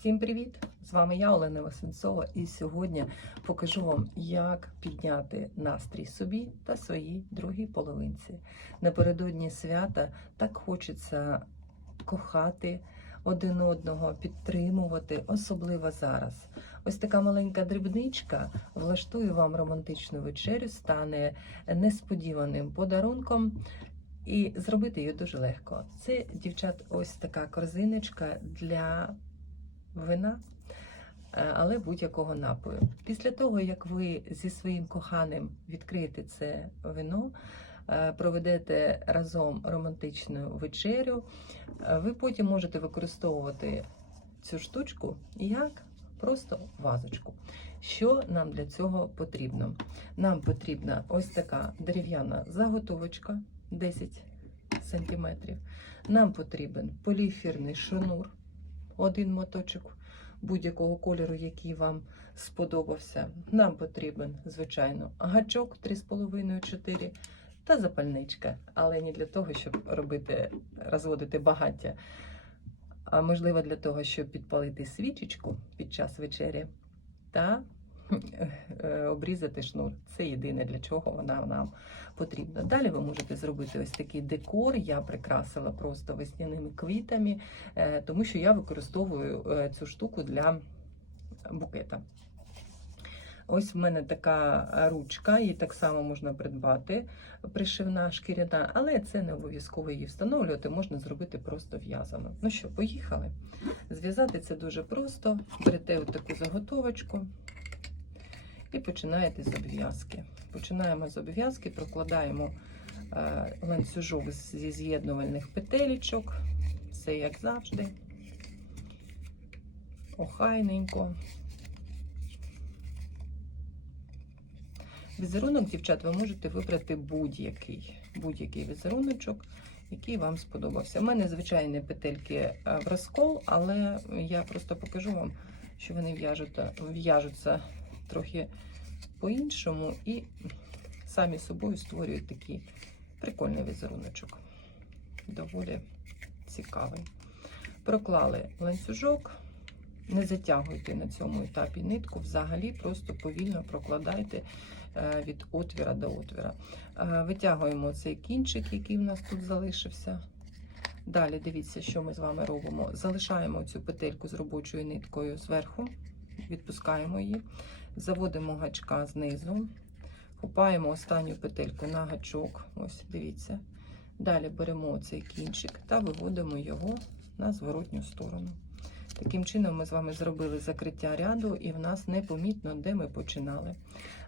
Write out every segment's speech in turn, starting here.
Всім привіт! З вами я, Олена Васенцова, і сьогодні покажу вам, як підняти настрій собі та своїй другій половинці. Напередодні свята так хочеться кохати один одного, підтримувати, особливо зараз. Ось така маленька дрібничка влаштує вам романтичну вечерю, стане несподіваним подарунком. І зробити її дуже легко. Це, дівчат, ось така корзиночка для вина, е, але будь-якого напою. Після того, як ви зі своїм коханим відкриєте це вино, е, проведете разом романтичну вечерю, е, ви потім можете використовувати цю штучку як просто вазочку. Що нам для цього потрібно? Нам потрібна ось така дерев'яна заготовочка 10 см. Нам потрібен поліефірний шнур, один моточок будь-якого кольору, який вам сподобався. Нам потрібен, звичайно, гачок 3,5-4 та запальничка, але не для того, щоб робити, розводити багаття, а можливо для того, щоб підпалити свічечку під час вечері та обрізати шнур. Це єдине, для чого вона нам потрібна. Далі ви можете зробити ось такий декор. Я прикрасила просто весняними квітами, е, тому що я використовую е, цю штуку для букета. Ось в мене така ручка, її так само можна придбати, пришивна шкіряна, але це не обов'язково її встановлювати, можна зробити просто в'язано. Ну що, поїхали. Зв'язати це дуже просто. Берете таку заготовочку і починаєте з обв'язки. Починаємо з обв'язки, прокладаємо е, ланцюжок зі з'єднувальних петелечок. Все як завжди. Охайненько. Візерунок, дівчат, ви можете вибрати будь-який будь-який візеруночок, який вам сподобався. У мене звичайні петельки е, в розкол, але я просто покажу вам, що вони в'яжуться трохи по-іншому і самі собою створюють такий прикольний візеруночок. Доволі цікавий. Проклали ланцюжок, не затягуйте на цьому етапі нитку, взагалі просто повільно прокладайте е, від отвіра до отвіра. Е, Витягуємо цей кінчик, який в нас тут залишився. Далі дивіться, що ми з вами робимо. Залишаємо цю петельку з робочою ниткою зверху, відпускаємо її, заводимо гачка знизу, хопаємо останню петельку на гачок. Ось, дивіться. Далі беремо цей кінчик та виводимо його на зворотню сторону. Таким чином, ми з вами зробили закриття ряду, і в нас непомітно, де ми починали.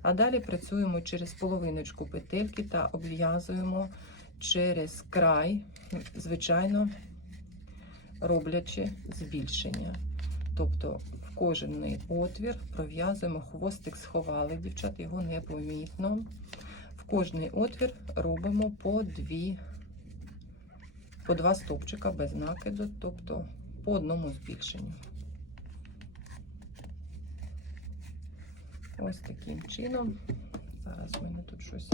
А далі працюємо через половиночку петельки та обв'язуємо через край, звичайно, роблячи збільшення. Тобто кожний отвір пров'язуємо хвостик, сховали, дівчат, його непомітно. В кожний отвір робимо по дві, по два стовпчика без накиду, тобто по одному збільшенню. Ось таким чином. Зараз в мене тут щось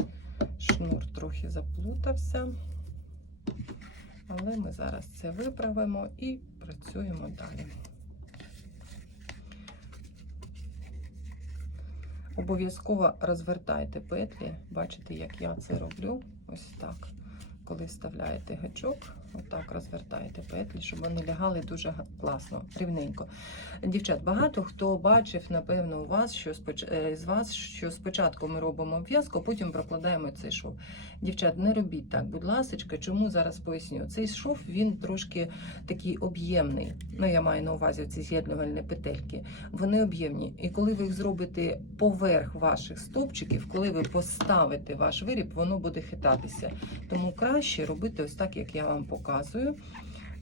шнур трохи заплутався. Але ми зараз це виправимо і працюємо далі. Обов'язково розвертайте петлі. Бачите, як я це роблю. Ось так. Коли вставляєте гачок, отак розвертаєте петлі, щоб вони лягали дуже класно, рівненько. Дівчат, багато хто бачив, напевно, у вас, що споч... е, з вас, що спочатку ми робимо обв'язку, потім прокладаємо цей шов. Дівчат, не робіть так, будь ласка, чому зараз поясню. Цей шов він трошки такий об'ємний. Ну, я маю на увазі ці з'єднувальні петельки. Вони об'ємні. І коли ви їх зробите поверх ваших стовпчиків, коли ви поставите ваш виріб, воно буде хитатися. Тому краще робити ось так, як я вам показую.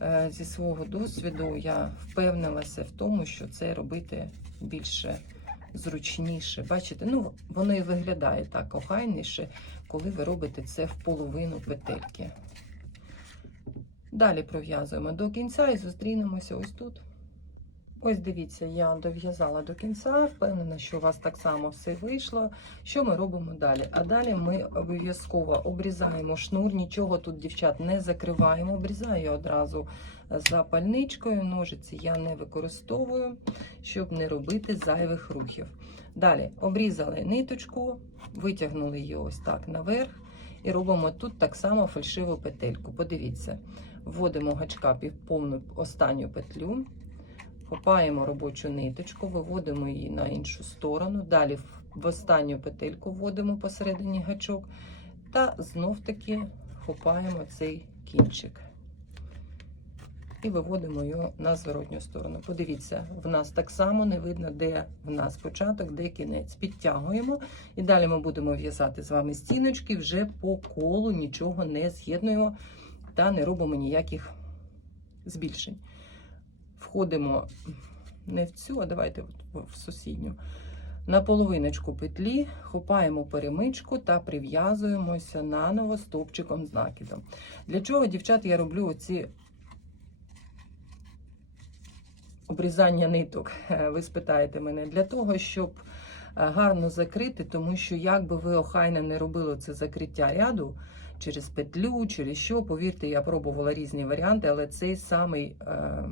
Е, Зі свого досвіду я впевнилася в тому, що це робити більше зручніше. Бачите, ну воно і виглядає так охайніше, коли ви робите це в половину петельки. Далі пров'язуємо до кінця і зустрінемося ось тут. Ось дивіться, я дов'язала до кінця, впевнена, що у вас так само все вийшло. Що ми робимо далі? А далі ми обов'язково обрізаємо шнур, нічого тут, дівчат, не закриваємо. Обрізаю одразу запальничкою. Ножиці я не використовую, щоб не робити зайвих рухів. Далі обрізали ниточку, витягнули її ось так наверх. І робимо тут так само фальшиву петельку. Подивіться, вводимо гачка пів повну останню петлю. Хопаємо робочу ниточку, виводимо її на іншу сторону. Далі в- останню петельку вводимо посередині гачок та знов-таки хопаємо цей кінчик і виводимо його на зворотню сторону. Подивіться, в нас так само не видно, де в нас початок, де кінець. Підтягуємо і далі ми будемо в'язати з вами стіночки вже по колу, нічого не з'єднуємо та не робимо ніяких збільшень входимо не в цю, а давайте в сусідню. На половиночку петлі хопаємо перемичку та прив'язуємося наново стовпчиком з накидом. Для чого, дівчат, я роблю оці обрізання ниток? Е, Ви спитаєте мене, для того, щоб е, гарно закрити, тому що як би ви охайно не робили це закриття ряду через петлю, через що, повірте, я пробувала різні варіанти, але цей самий е,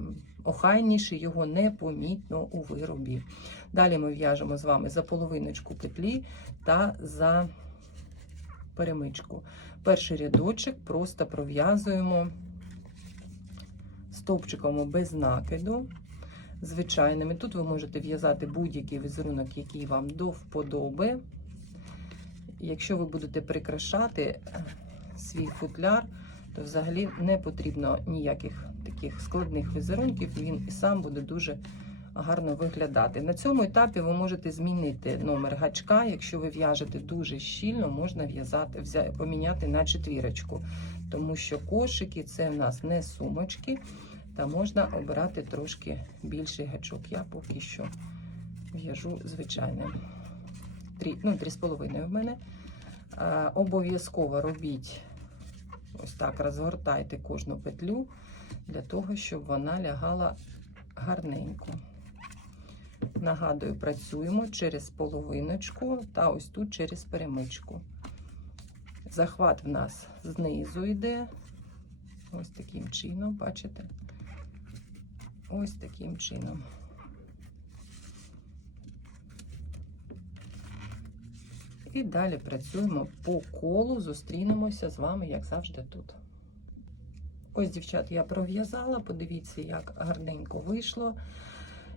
охайніший його непомітно у виробі. Далі ми в'яжемо з вами за половиночку петлі та за перемичку. Перший рядочок просто пров'язуємо стовпчиком без накиду. Звичайними. Тут ви можете в'язати будь-який візерунок, який вам до вподоби. Якщо ви будете прикрашати свій футляр, то взагалі не потрібно ніяких таких складних візерунків, він і сам буде дуже гарно виглядати. На цьому етапі ви можете змінити номер гачка. Якщо ви в'яжете дуже щільно, можна в'язати, поміняти на четвірочку, тому що кошики це в нас не сумочки, та можна обирати трошки більший гачок. Я поки що в'яжу звичайним. Три, ну, три з половиною в мене. Обов'язково робіть ось так, розгортайте кожну петлю для того, щоб вона лягала гарненько. Нагадую, працюємо через половиночку та ось тут через перемичку. Захват в нас знизу йде. Ось таким чином, бачите? Ось таким чином. І далі працюємо по колу, зустрінемося з вами, як завжди, тут. Ось, дівчат, я пров'язала, подивіться, як гарненько вийшло.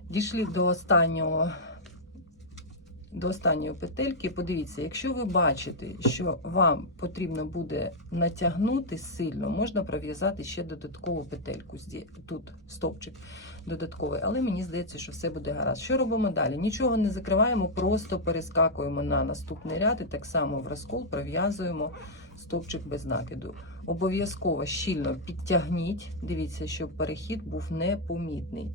Дійшли до останнього. До останньої петельки, подивіться, якщо ви бачите, що вам потрібно буде натягнути сильно, можна пров'язати ще додаткову петельку. Тут стовпчик додатковий, але мені здається, що все буде гаразд. Що робимо далі? Нічого не закриваємо, просто перескакуємо на наступний ряд і так само в розкол пров'язуємо стовпчик без накиду. Обов'язково щільно підтягніть, дивіться, щоб перехід був непомітний.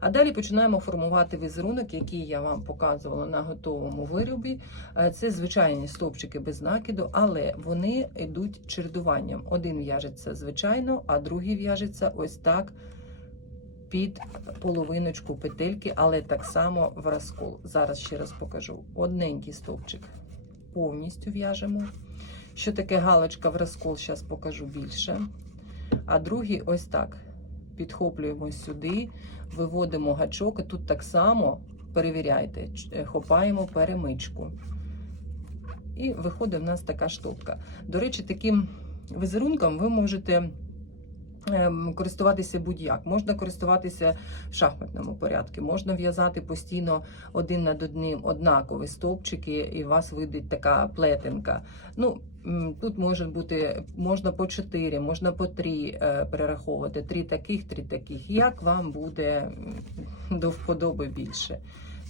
А далі починаємо формувати візерунок, який я вам показувала на готовому виробі. Е, Це звичайні стовпчики без накиду, але вони йдуть чередуванням. Один в'яжеться звичайно, а другий в'яжеться ось так під половиночку петельки, але так само в розкол. Зараз ще раз покажу. Одненький стовпчик повністю в'яжемо. Що таке галочка в розкол, зараз покажу більше. А другий ось так. Підхоплюємо сюди, виводимо гачок, і тут так само перевіряйте, е, хопаємо перемичку. І виходить в нас така штопка. До речі, таким візерунком ви можете користуватися будь-як. Можна користуватися в шахматному порядку, можна в'язати постійно один над одним однакові стовпчики, і у вас вийде така плетенка. Ну, тут може бути можна по 4, можна по 3 е, перераховувати. Три таких, три таких. Як вам буде до вподоби більше.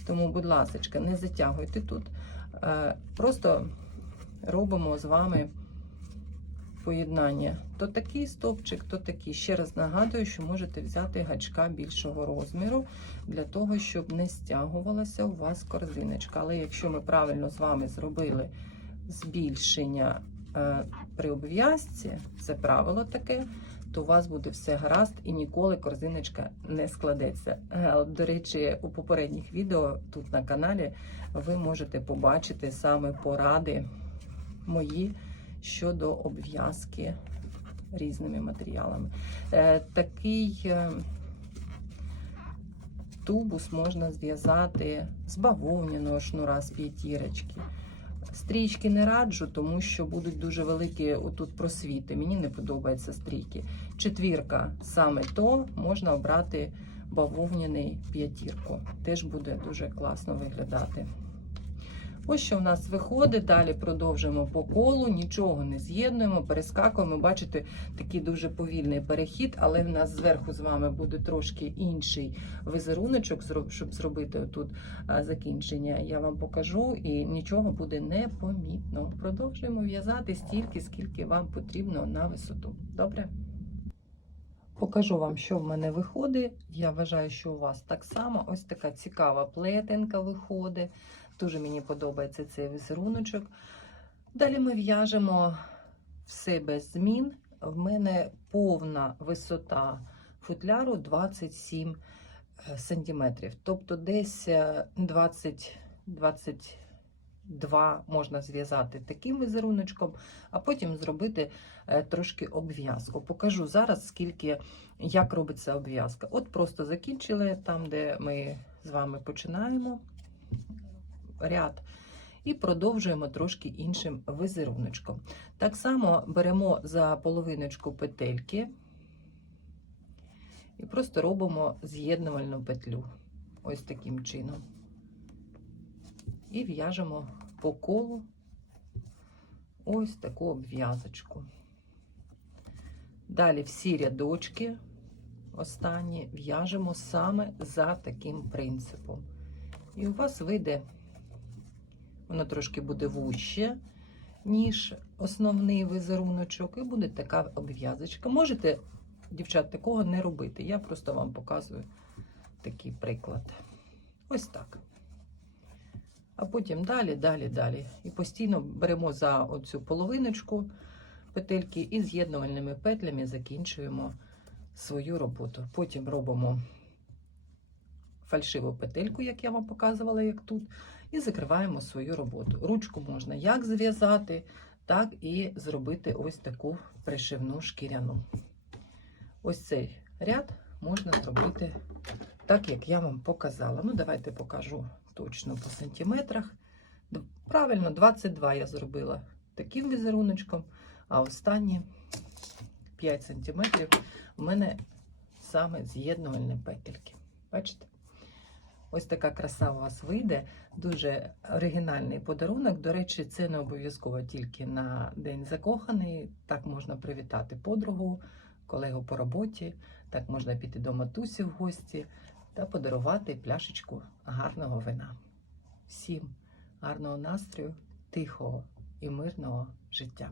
Тому, будь ласка, не затягуйте тут. Е, Просто робимо з вами поєднання. То такий стовпчик, то такий. Ще раз нагадую, що можете взяти гачка більшого розміру для того, щоб не стягувалася у вас корзиночка. Але якщо ми правильно з вами зробили збільшення е, при обв'язці, це правило таке, то у вас буде все гаразд і ніколи корзиночка не складеться. Е, До речі, у попередніх відео тут на каналі ви можете побачити саме поради мої щодо обв'язки різними матеріалами. Е, Такий е, тубус можна зв'язати з бавовняного шнура з п'ятірочки. Стрічки не раджу, тому що будуть дуже великі отут просвіти. Мені не подобаються стрійки. Четвірка саме то можна обрати бавовняний п'ятірку. Теж буде дуже класно виглядати. Ось що в нас виходить. Далі продовжуємо по колу, нічого не з'єднуємо, перескакуємо. Бачите, такий дуже повільний перехід, але в нас зверху з вами буде трошки інший візеруночок, щоб зробити тут закінчення. Я вам покажу і нічого буде непомітно. Продовжуємо в'язати стільки, скільки вам потрібно на висоту. Добре? Покажу вам, що в мене виходить. Я вважаю, що у вас так само. Ось така цікава плетенка виходить. Дуже мені подобається цей візеруночок. Далі ми в'яжемо все без змін. В мене повна висота футляру 27 е, сантиметрів. Тобто десь е, 20 22 можна зв'язати таким візеруночком, а потім зробити е, трошки обв'язку. Покажу зараз, скільки як робиться обв'язка. От просто закінчили там, де ми з вами починаємо ряд. І продовжуємо трошки іншим візеруночком. Так само беремо за половиночку петельки і просто робимо з'єднувальну петлю. Ось таким чином. І в'яжемо по колу ось таку обв'язочку. Далі всі рядочки останні в'яжемо саме за таким принципом. І у вас вийде, воно трошки буде вуще, ніж основний візеруночок, і буде така обв'язочка. Можете, дівчат, такого не робити. Я просто вам показую такий приклад. Ось так. А потім далі, далі, далі. І постійно беремо за оцю половиночку петельки і з'єднувальними петлями закінчуємо свою роботу. Потім робимо фальшиву петельку, як я вам показувала, як тут, і закриваємо свою роботу. Ручку можна як зв'язати, так і зробити ось таку пришивну шкіряну. Ось цей ряд можна зробити так, як я вам показала. Ну, давайте покажу точно по сантиметрах. Правильно, 22 я зробила таким візеруночком, а останні 5 сантиметрів у мене саме з'єднувальні петельки. Бачите? Ось така краса у вас вийде. Дуже оригінальний подарунок. До речі, це не обов'язково тільки на День закоханий. Так можна привітати подругу, колегу по роботі, так можна піти до матусі в гості та подарувати пляшечку гарного вина. Всім гарного настрою, тихого і мирного життя.